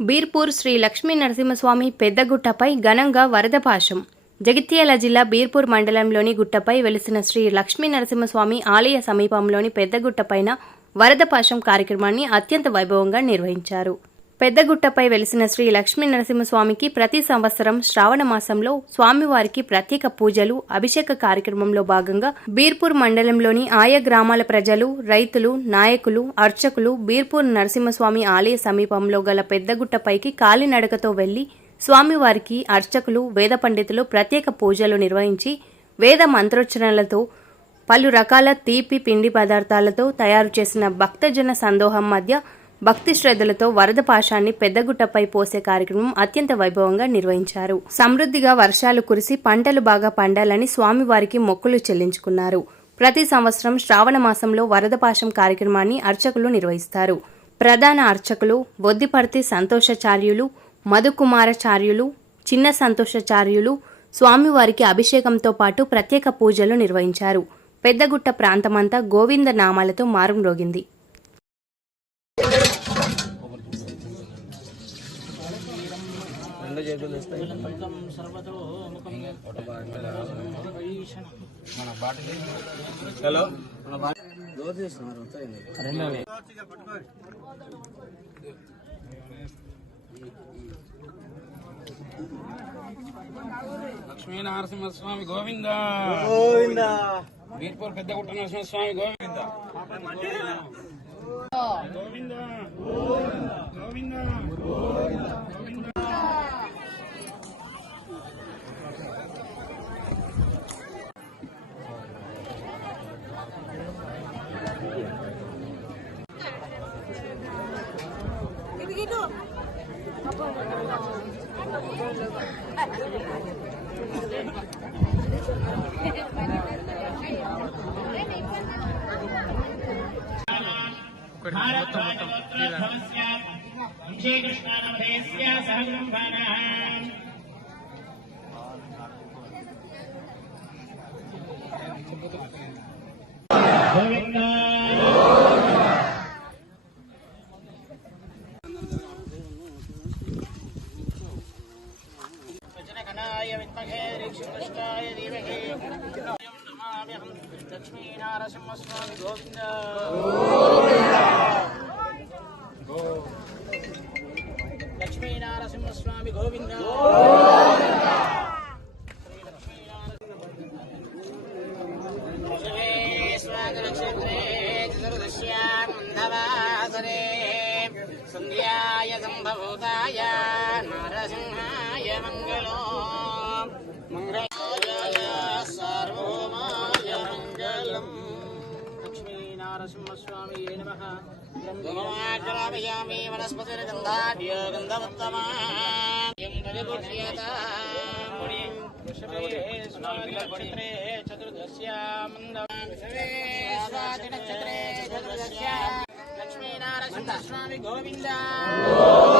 బీర్పూర్ శ్రీ లక్ష్మీ నరసింహస్వామి పెద్దగుట్టపై ఘనంగా వరద పాశం. జగిత్యాల జిల్లా బీర్పూర్ మండలంలోని గుట్టపై వెలిసిన శ్రీ లక్ష్మీ నరసింహస్వామి ఆలయ సమీపంలోని పెద్దగుట్టపైన వరద పాశం కార్యక్రమాన్ని అత్యంత వైభవంగా నిర్వహించారు. పెద్దగుట్టపై వెలిసిన శ్రీ లక్ష్మీ నరసింహస్వామికి ప్రతి సంవత్సరం శ్రావణ మాసంలో స్వామివారికి ప్రత్యేక పూజలు అభిషేక కార్యక్రమంలో భాగంగా బీర్పూర్ మండలంలోని ఆయా గ్రామాల ప్రజలు రైతులు నాయకులు అర్చకులు బీర్పూర్ నరసింహస్వామి ఆలయ సమీపంలో గల పెద్దగుట్టపైకి కాలినడకతో వెళ్ళి స్వామివారికి అర్చకులు వేద పండితులు ప్రత్యేక పూజలు నిర్వహించి వేద మంత్రోచ్చరణలతో పలు రకాల తీపి పిండి పదార్థాలతో తయారు చేసిన భక్తజన సందోహం మధ్య భక్తి శ్రద్ధలతో వరద పాశాన్ని పెద్దగుట్టపై పోసే కార్యక్రమం అత్యంత వైభవంగా నిర్వహించారు. సమృద్ధిగా వర్షాలు కురిసి పంటలు బాగా పండాలని స్వామివారికి మొక్కులు చెల్లించుకున్నారు. ప్రతి సంవత్సరం శ్రావణ మాసంలో వరద పాశం కార్యక్రమాన్ని అర్చకులు నిర్వహిస్తారు. ప్రధాన అర్చకులు బొద్దిపర్తి సంతోషాచార్యులు మధుకుమారాచార్యులు చిన్న సంతోషాచార్యులు స్వామివారికి అభిషేకంతో పాటు ప్రత్యేక పూజలు నిర్వహించారు. పెద్దగుట్ట ప్రాంతమంతా గోవింద నామాలతో మారుమ్రోగింది. రెండు చేతులు ఇస్తాయి హలో? లక్ష్మీ నరసింహస్వామి గోవింద. గోవింద. బీర్పూర్ పెద్దగుట్ట నరసింహస్వామి గోవింద. గోవింద. గోవింద. भारत వచనగణాయ విద్మహే ఋషికృష్ణాయ ధీమహి. నమామ్యహం లక్ష్మీ నరసింహస్వామి గోవింద లక్ష్మీ మందవాసరే సంధ్యాయ సంభూతాయ నరసింహాయ మంగళో మంగళాయ సార్వభౌమాయ మంగళం లక్ష్మీ నరసింహస్వామి నమ గమమాగ్రామయామి వనస్పతిర్గంధాఢ్య గంధముత్తమా చతుర్దశ్యామందక్షత్రే చతుర్దశ్యా లక్ష్మీనారసింహస్వామి గోవింద